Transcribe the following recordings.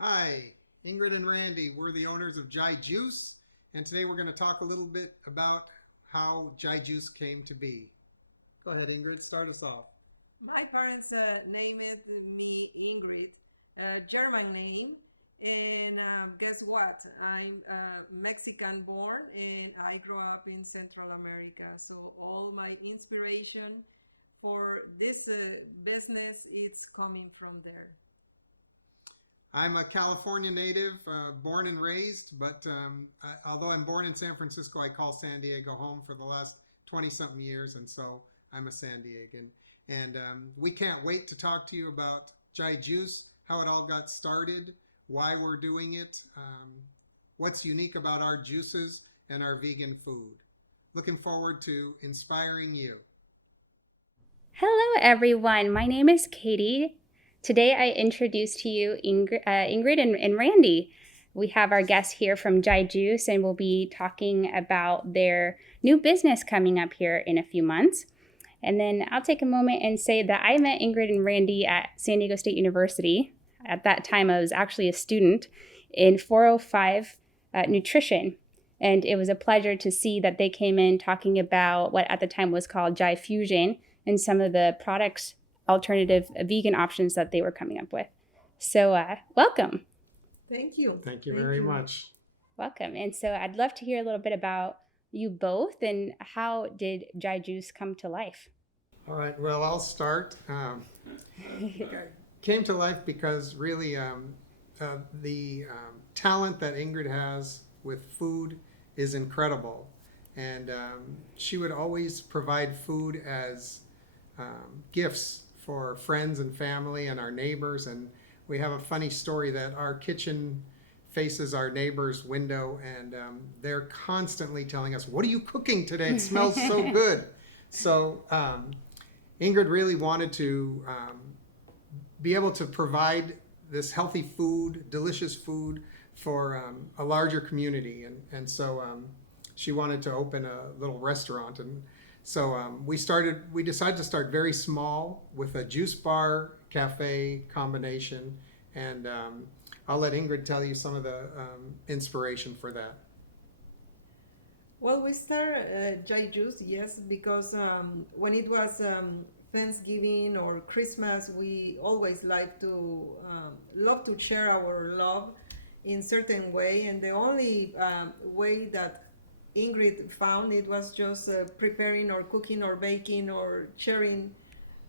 Hi, Ingrid and Randy. We're the owners of Jai Jus, and today we're going to talk a little bit about how Jai Jus came to be. Go ahead, Ingrid, start us off. My parents named me Ingrid, German name. And guess what? I'm Mexican born and I grew up in Central America. So all my inspiration for this business is coming from there. I'm a California native, born and raised, but although I'm born in San Francisco, I call San Diego home for the last 20 something years, and so I'm a San Diegan. And we can't wait to talk to you about Jai Juice, how it all got started, why we're doing it, what's unique about our juices and our vegan food. Looking forward to inspiring you. Hello, everyone. My name is Katie. Today, I introduce to you Ingrid and Randy. We have our guests here from Jai Jus, and we'll be talking about their new business coming up here in a few months. And then I'll take a moment and say that I met Ingrid and Randy at San Diego State University. At that time, I was actually a student in 405 nutrition. And it was a pleasure to see that they came in talking about what at the time was called Jai Fusion and some of the products, alternative vegan options that they were coming up with. So welcome. Thank you. Thank you very much. Welcome. And so I'd love to hear a little bit about you both and how did Jai Jus come to life? All right, well, I'll start. Came to life because really the talent that Ingrid has with food is incredible. And she would always provide food as gifts for friends and family and our neighbors. And we have a funny story that our kitchen faces our neighbor's window, and they're constantly telling us, "What are you cooking today? It smells so good." So Ingrid really wanted to be able to provide this healthy food, delicious food for a larger community. And so she wanted to open a little restaurant. And so we decided to start very small with a juice bar cafe combination. And I'll let Ingrid tell you some of the inspiration for that. Well, we start Jai Juice, yes, because when it was Thanksgiving or Christmas, we always love to share our love in certain way, and the only way that Ingrid found it was just preparing or cooking or baking or sharing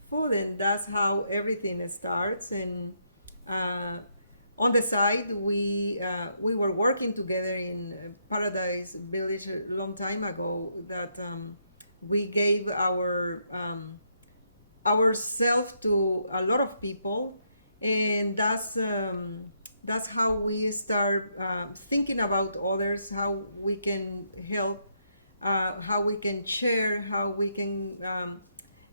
food, and that's how everything starts. And uh, on the side, we were working together in Paradise Village a long time ago. That we gave ourselves to a lot of people, and that's how we start thinking about others, how we can help, how we can share, how we can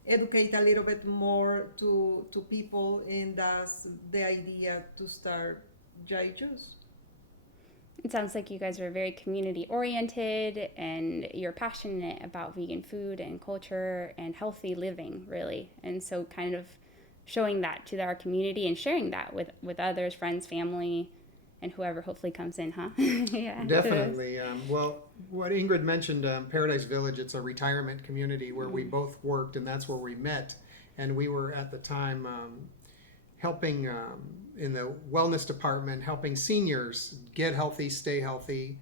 educate a little bit more to people, and that's the idea to start Jai Juice. It sounds like you guys are very community oriented and you're passionate about vegan food and culture and healthy living, really. And so kind of showing that to our community and sharing that with others, friends, family, and whoever hopefully comes in, huh? Yeah. Definitely. Well, what Ingrid mentioned, Paradise Village, it's a retirement community where we both worked, and that's where we met. And we were at the time helping in the wellness department, helping seniors get healthy, stay healthy.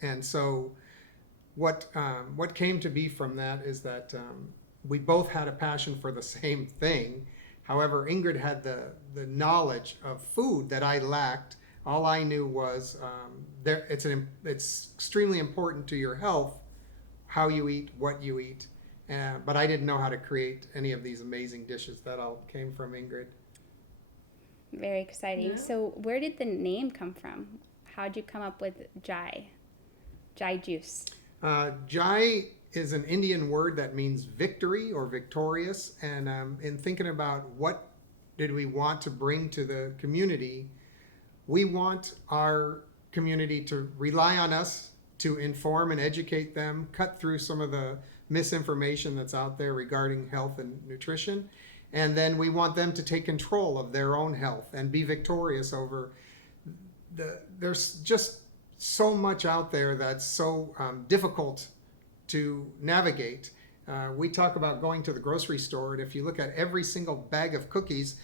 And so what came to be from that is that we both had a passion for the same thing. However, Ingrid had the knowledge of food that I lacked All I knew was it's extremely important to your health how you eat, what you eat. But I didn't know how to create any of these amazing dishes. That all came from Ingrid. Very exciting. Yeah. So where did the name come from? How'd you come up with Jai Jus? Jai is an Indian word that means victory or victorious. And in thinking about what did we want to bring to the community, we want our community to rely on us to inform and educate them, cut through some of the misinformation that's out there regarding health and nutrition. And then we want them to take control of their own health and be victorious over there's just so much out there that's so difficult to navigate. We talk about going to the grocery store, and if you look at every single bag of cookies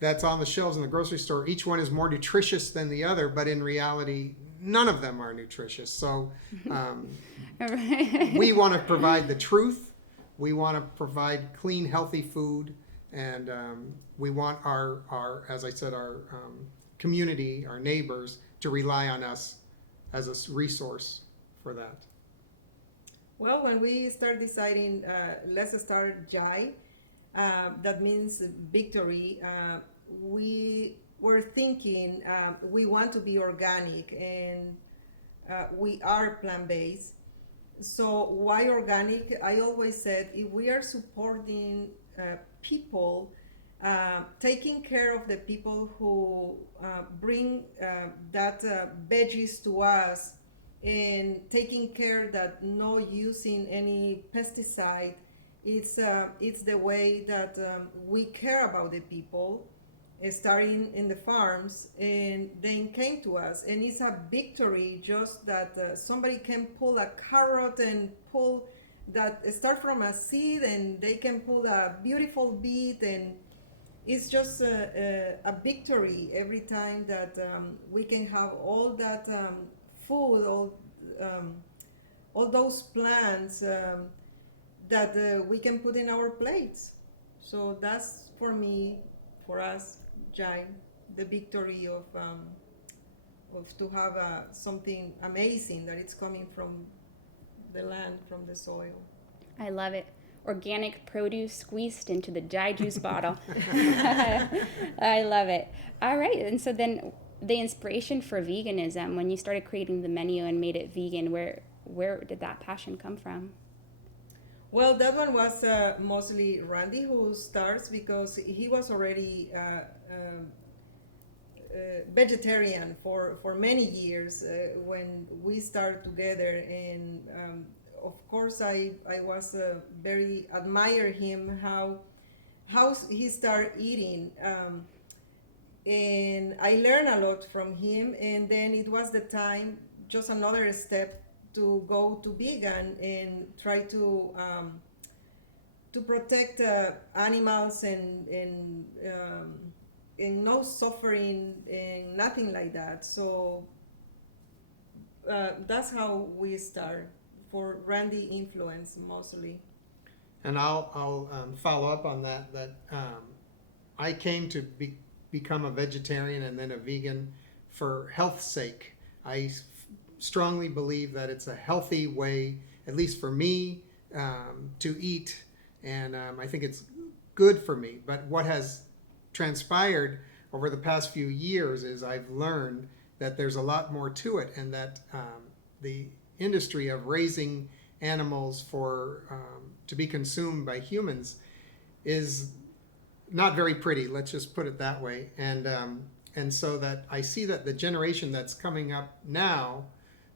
that's on the shelves in the grocery store, each one is more nutritious than the other, but in reality, none of them are nutritious. So we want to provide the truth. We want to provide clean, healthy food, and we want our as I said, our community, our neighbors, to rely on us as a resource for that. Well, when we start deciding, let's start Jai, that means victory. We were thinking we want to be organic, and we are plant-based. So why organic? I always said if we are supporting people, taking care of the people who bring that veggies to us, and taking care that no using any pesticide, it's the way that we care about the people, starting in the farms, and then came to us. And it's a victory just that somebody can pull a carrot and pull that, start from a seed, and they can pull a beautiful beet, and it's just a victory every time that we can have all that food, all those plants that we can put in our plates. So that's for me, for us, Jai, the victory of to have something amazing that it's coming from the land, from the soil. I love it. Organic produce squeezed into the Jai Juice bottle. I love it. All right, and so then the inspiration for veganism, when you started creating the menu and made it vegan, where did that passion come from? Well, that one was mostly Randy who starts, because he was already vegetarian for many years when we started together, and of course I was very admire him how he started eating, and I learned a lot from him, and then it was the time, just another step to go to vegan and try to protect animals and no suffering and nothing like that. So that's how we start, for Randy influence mostly. And I'll follow up on that. I came to become a vegetarian and then a vegan for health's sake. I strongly believe that it's a healthy way, at least for me, to eat, and I think it's good for me. But what has transpired over the past few years is I've learned that there's a lot more to it, and that the industry of raising animals for to be consumed by humans is not very pretty. Let's just put it that way. And so that I see that the generation that's coming up now,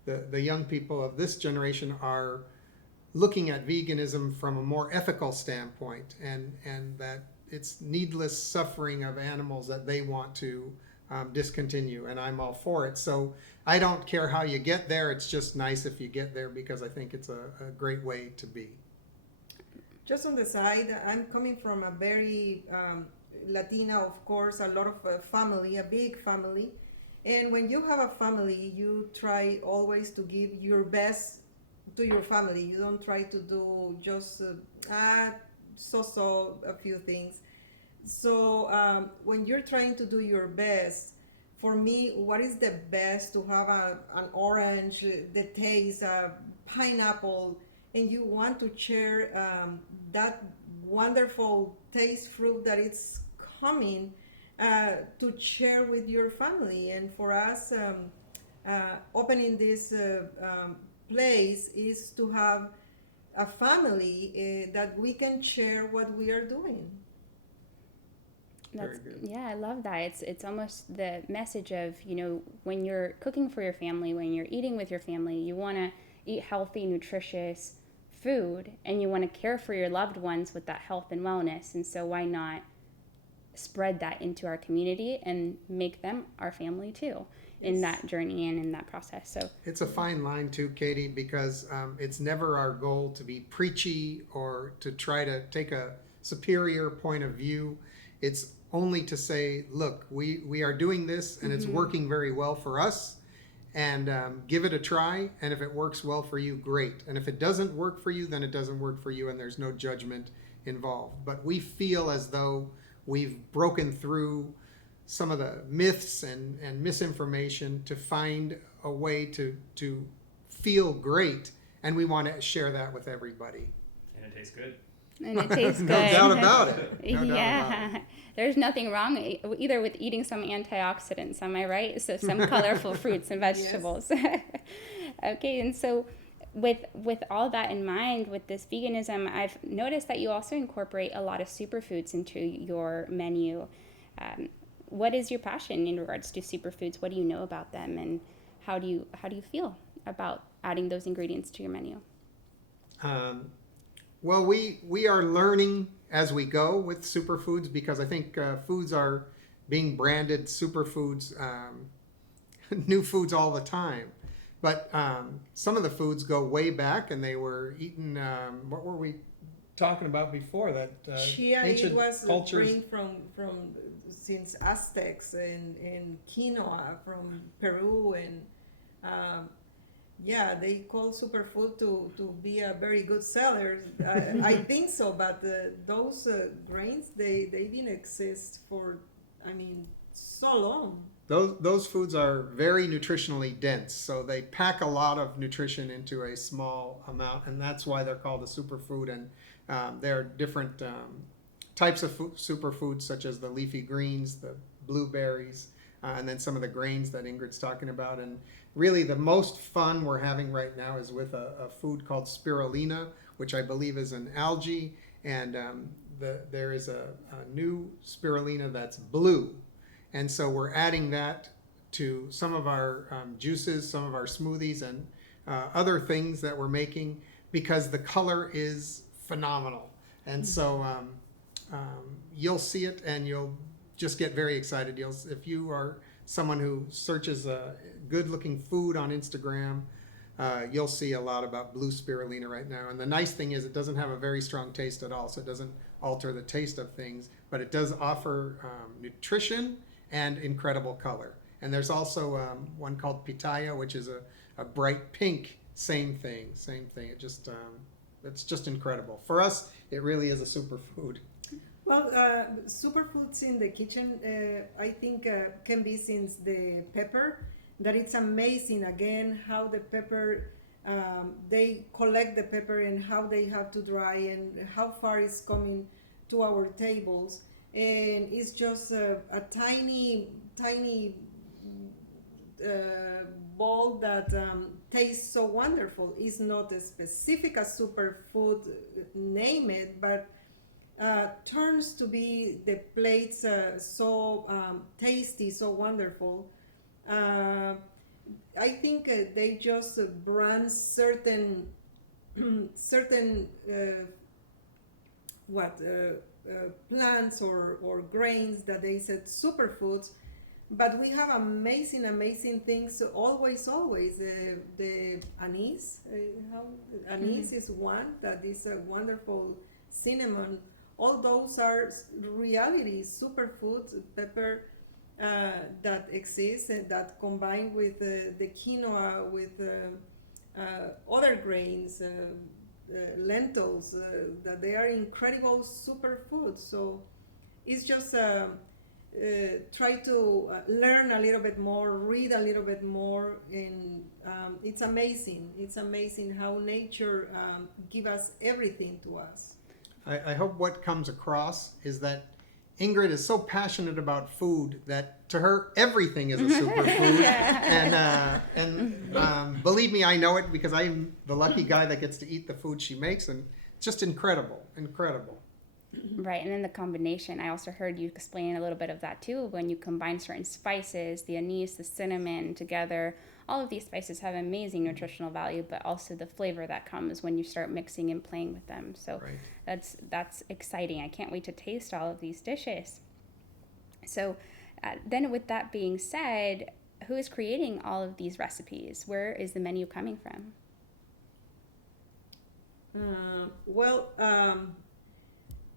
the young people of this generation, are looking at veganism from a more ethical standpoint, and that it's needless suffering of animals that they want to discontinue, and I'm all for it. So I don't care how you get there. It's just nice if you get there, because I think it's a great way to be. Just on the side, I'm coming from a very Latina, of course, a lot of family, a big family. And when you have a family, you try always to give your best to your family. You don't try to do just so a few things. So when you're trying to do your best, for me, what is the best to have an orange, the taste, pineapple, and you want to share that wonderful taste fruit that it's coming to share with your family. And for us, opening this place is to have a family that we can share what we are doing. That's, Very good. yeah, I love that. It's almost the message of, when you're cooking for your family, when you're eating with your family, you want to eat healthy, nutritious food, and you want to care for your loved ones with that health and wellness. And so why not spread that into our community and make them our family too in that journey and in that process. So It's a fine line too, Katie, because it's never our goal to be preachy or to try to take a superior point of view. It's only to say, look, we are doing this and it's working very well for us, and give it a try. And if it works well for you, great. And if it doesn't work for you, then it doesn't work for you, and there's no judgment involved. But we feel as though we've broken through some of the myths and misinformation to find a way to feel great, and we want to share that with everybody. And it tastes good. and it tastes good. No doubt about it. No doubt Yeah. about it. There's nothing wrong either with eating some antioxidants, am I right? So some colorful fruits and vegetables. Okay, and so with all that in mind, with this veganism, I've noticed that you also incorporate a lot of superfoods into your menu. What is your passion in regards to superfoods? What do you know about them, and how do you feel about adding those ingredients to your menu? Well, we are learning as we go with superfoods, because I think foods are being branded superfoods, new foods all the time. But some of the foods go way back, and they were eaten. What were we talking about before that? Chia, ancient it was cultures. bring from since Aztecs, and quinoa from Peru, and yeah, they call superfood to be a very good seller. I think so, but those grains, they didn't exist for, so long. Those foods are very nutritionally dense, so they pack a lot of nutrition into a small amount, and that's why they're called a superfood. And there are different types of superfoods, such as the leafy greens, the blueberries, and then some of the grains that Ingrid's talking about. And really the most fun we're having right now is with a food called spirulina, which I believe is an algae, and there is a new spirulina that's blue. And so we're adding that to some of our juices, some of our smoothies, and other things that we're making, because the color is phenomenal. And so you'll see it and you'll just get very excited. If you are someone who searches good looking food on Instagram, you'll see a lot about blue spirulina right now. And the nice thing is it doesn't have a very strong taste at all, so it doesn't alter the taste of things, but it does offer nutrition and incredible color. And there's also one called pitaya, which is a bright pink. Same thing. It just it's just incredible. For us, it really is a superfood. Well, superfoods in the kitchen, I think, can be since the pepper. That it's amazing again how the pepper, they collect the pepper and how they have to dry and how far it's coming to our tables. And it's just a tiny ball that tastes so wonderful. It's not a specific a superfood, name it, but turns to be the plates so tasty, so wonderful. I think they just brand certain plants or grains that they said superfoods, but we have amazing things always. The anise, anise is one that is a wonderful. Cinnamon, all those are reality superfoods, pepper that exist and that combine with the quinoa, with other grains, lentils, that they are incredible superfoods. So it's just try to learn a little bit more, read a little bit more, and it's amazing. It's amazing how nature give us everything to us. I hope what comes across is that Ingrid is so passionate about food that to her everything is a superfood. And believe me, I know it because I'm the lucky guy that gets to eat the food she makes, and it's just incredible. Right, and then the combination. I also heard you explain a little bit of that too. When you combine certain spices, the anise, the cinnamon together, all of these spices have amazing nutritional value, but also the flavor that comes when you start mixing and playing with them. So Right. that's exciting. I can't wait to taste all of these dishes. So then with that being said, who is creating all of these recipes? Where is the menu coming from?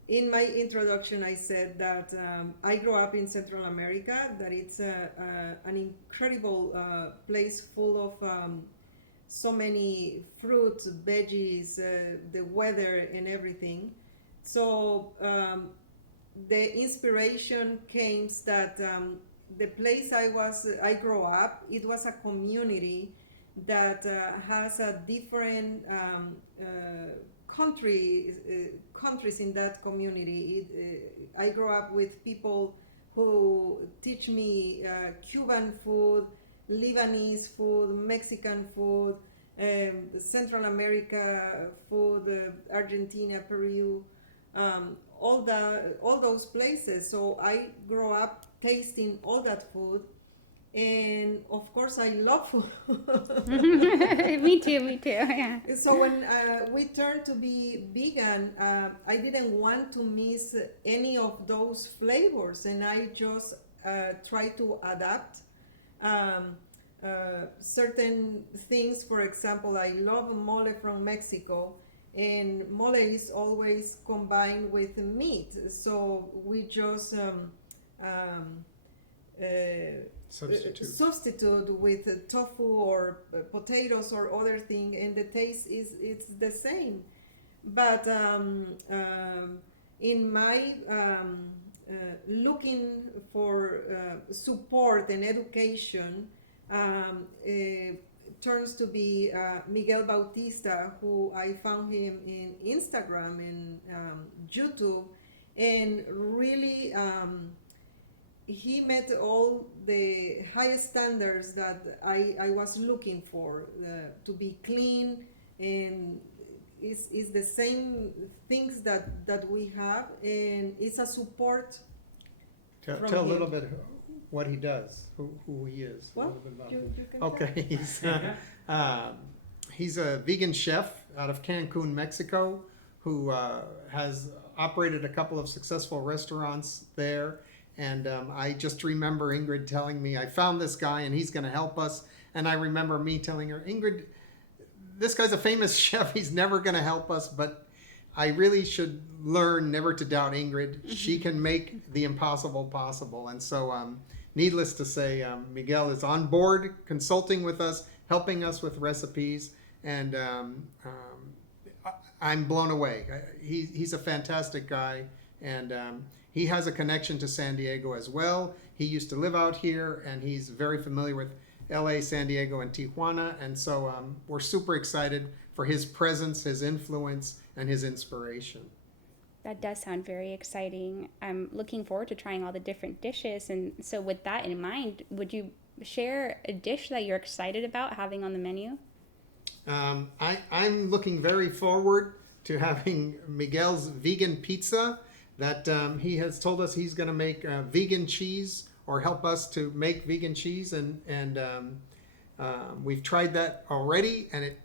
In my introduction, I said that I grew up in Central America, that it's an incredible place full of so many fruits, veggies, the weather, and everything. So the inspiration came that the place I grew up, it was a community that has a different countries in that community. I grew up with people who teach me Cuban food, Lebanese food, Mexican food, Central America food, Argentina, Peru, all those places. So I grew up tasting all that food. And of course, I love food. Me too. Yeah. So when we turned to be vegan, I didn't want to miss any of those flavors, and I just try to adapt certain things. For example, I love mole from Mexico, and mole is always combined with meat. So we just substitute with tofu or potatoes or other thing, and the taste it's the same. But in my looking for support and education, turns to be Miguel Bautista, who I found him in Instagram and YouTube, and really he met all the highest standards that I was looking for, to be clean, and it's the same things that we have, and it's a support. Tell a little bit what he does, who he is. Well, a little bit about you can Okay, he's a vegan chef out of Cancun, Mexico, who has operated a couple of successful restaurants there. And I just remember Ingrid telling me, I found this guy and he's going to help us. And I remember me telling her, Ingrid, this guy's a famous chef. He's never going to help us, but I really should learn never to doubt Ingrid. She can make the impossible possible. And so needless to say, Miguel is on board, consulting with us, helping us with recipes. And I'm blown away. He's a fantastic guy. And he has a connection to San Diego as well. He used to live out here, and he's very familiar with LA, San Diego, and Tijuana. And so we're super excited for his presence, his influence, and his inspiration. That does sound very exciting. I'm looking forward to trying all the different dishes. And so with that in mind, would you share a dish that you're excited about having on the menu? I'm looking very forward to having Miguel's vegan pizza. That he has told us he's going to make vegan cheese, or help us to make vegan cheese, and we've tried that already, and it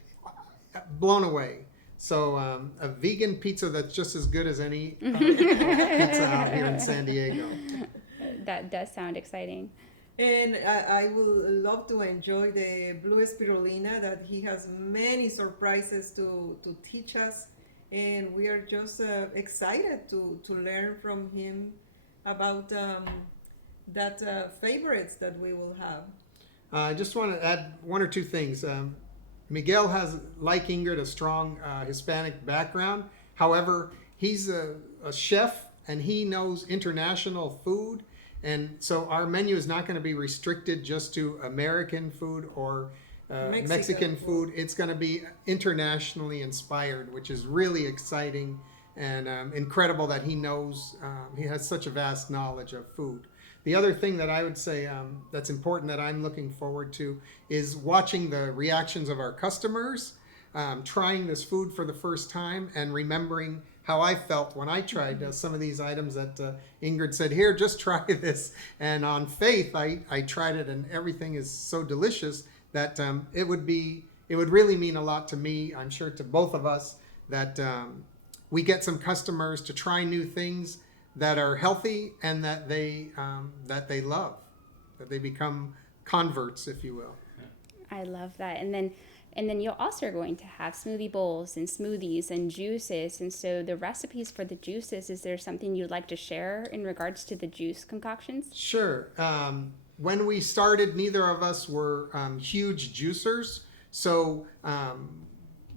blown away. So a vegan pizza that's just as good as any pizza out here in San Diego. That does sound exciting. And I will love to enjoy the blue spirulina, that he has many surprises to teach us. And we are just excited to learn from him about that favorites that we will have. I just want to add one or two things. Miguel has, like Ingrid, a strong Hispanic background. However, he's a chef, and he knows international food. And so our menu is not going to be restricted just to American food or Mexican food. It's going to be internationally inspired, which is really exciting and incredible that he knows, he has such a vast knowledge of food. The other thing that I would say that's important that I'm looking forward to is watching the reactions of our customers, trying this food for the first time and remembering how I felt when I tried some of these items that Ingrid said, here, just try this. And on faith, I tried it, and everything is so delicious that it would really mean a lot to me, I'm sure to both of us, that we get some customers to try new things that are healthy and that they love, that they become converts, if you will. I love that. And then you're also going to have smoothie bowls and smoothies and juices. And so the recipes for the juices, is there something you'd like to share in regards to the juice concoctions? Sure. When we started, neither of us were huge juicers. So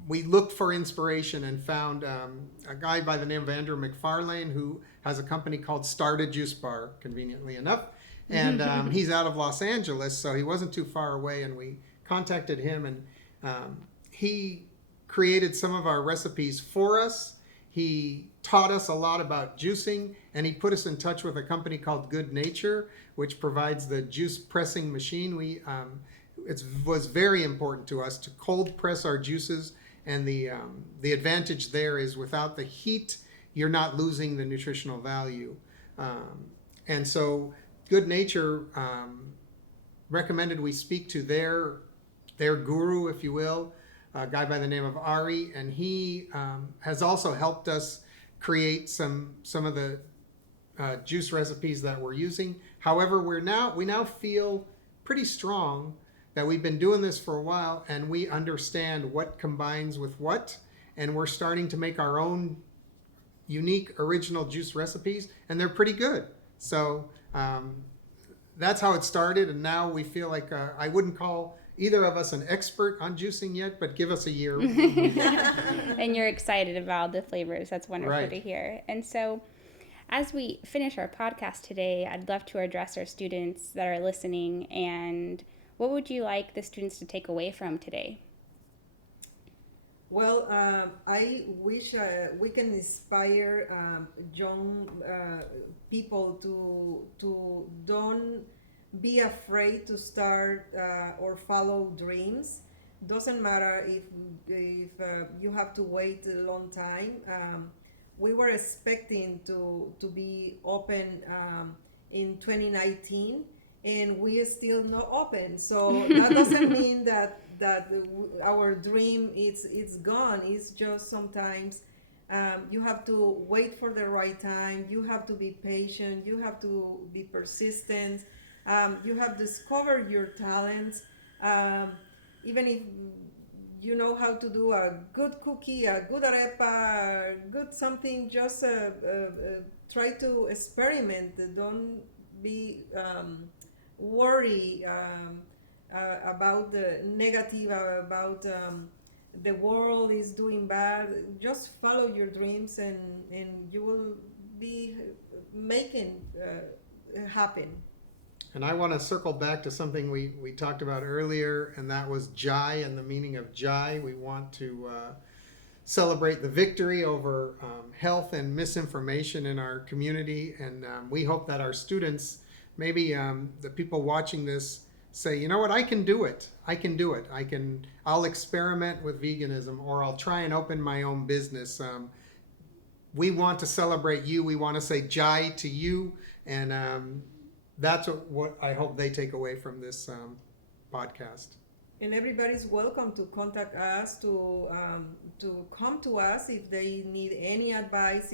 we looked for inspiration and found a guy by the name of Andrew McFarlane, who has a company called Start a Juice Bar, conveniently enough. And he's out of Los Angeles, so he wasn't too far away. And we contacted him, and he created some of our recipes for us. He taught us a lot about juicing, and he put us in touch with a company called Good Nature, which provides the juice pressing machine. It was very important to us to cold press our juices, and the advantage there is without the heat, you're not losing the nutritional value. And so Good Nature recommended we speak to their guru, if you will, a guy by the name of Ari, and he has also helped us create some of the juice recipes that we're using. However, we now feel pretty strong that we've been doing this for a while, and we understand what combines with what, and we're starting to make our own unique original juice recipes, and they're pretty good. So that's how it started, and now we feel like I wouldn't call either of us an expert on juicing yet, but give us a year. And you're excited about the flavors. That's wonderful to hear. And so as we finish our podcast today, I'd love to address our students that are listening. And what would you like the students to take away from today? Well, I wish we can inspire young people to don't be afraid to start or follow dreams. Doesn't matter if you have to wait a long time. We were expecting to be open in 2019, and we are still not open. So that doesn't mean that our dream it's gone. It's just sometimes you have to wait for the right time. You have to be patient. You have to be persistent. You have discovered your talents. Even if you know how to do a good cookie, a good arepa, a good something, just try to experiment. Don't be worried about the negative, about the world is doing bad. Just follow your dreams, and you will be making happen. And I want to circle back to something we talked about earlier, and that was Jai and the meaning of Jai. We want to celebrate the victory over health and misinformation in our community, and we hope that our students, maybe the people watching this, say, you know what, I can do it. I'll experiment with veganism, or I'll try and open my own business. We want to celebrate you. We want to say Jai to you, and that's what I hope they take away from this podcast. And everybody's welcome to contact us, to come to us if they need any advice.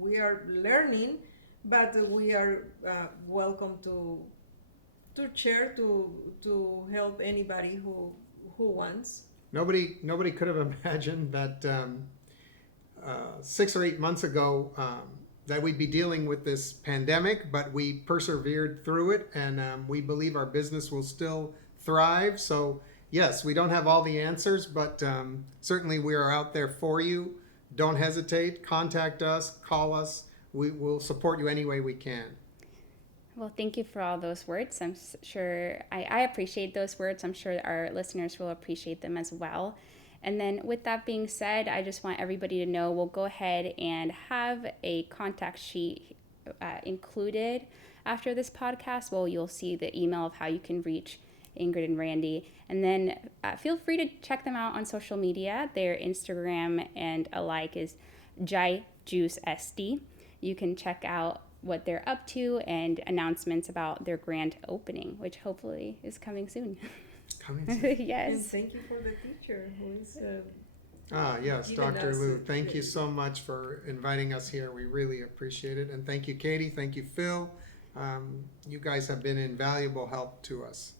We are learning, but we are welcome to share, to help anybody who wants. Nobody could have imagined that 6 or 8 months ago that we'd be dealing with this pandemic, but we persevered through it, and we believe our business will still thrive. So yes, we don't have all the answers, but certainly we are out there for you. Don't hesitate. Contact us. Call us. We will support you any way we can. Well, thank you for all those words. I'm sure I appreciate those words. I'm sure our listeners will appreciate them as well. And then with that being said, I just want everybody to know we'll go ahead and have a contact sheet included after this podcast. Well, you'll see the email of how you can reach Ingrid and Randy. And then feel free to check them out on social media. Their Instagram and alike is Jai Jus SD. You can check out what they're up to and announcements about their grand opening, which hopefully is coming soon. Coming soon. Yes. And thank you for the teacher who is. Yes, Given Dr. us Lou. Thank you the- so much for inviting us here. We really appreciate it. And thank you, Katie. Thank you, Phil. You guys have been invaluable help to us.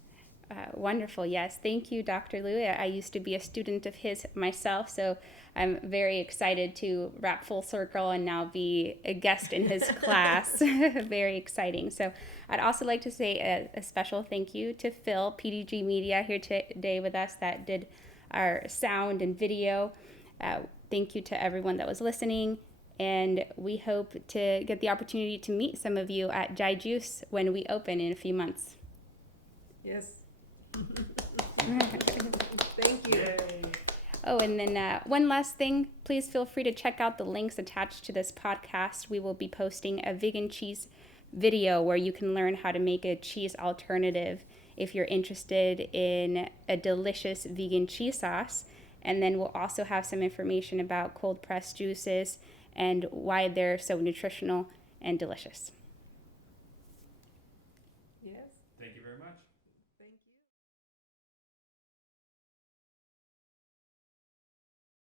Wonderful. Yes. Thank you, Dr. Lou. I used to be a student of his myself, so I'm very excited to wrap full circle and now be a guest in his class. Very exciting. So I'd also like to say a special thank you to Phil, PDG Media, here today with us that did our sound and video. Thank you to everyone that was listening. And we hope to get the opportunity to meet some of you at Jai Jus when we open in a few months. Yes. Thank you. Oh, and then one last thing, please feel free to check out the links attached to this podcast. We will be posting a vegan cheese video where you can learn how to make a cheese alternative if you're interested in a delicious vegan cheese sauce. And then we'll also have some information about cold pressed juices and why they're so nutritional and delicious.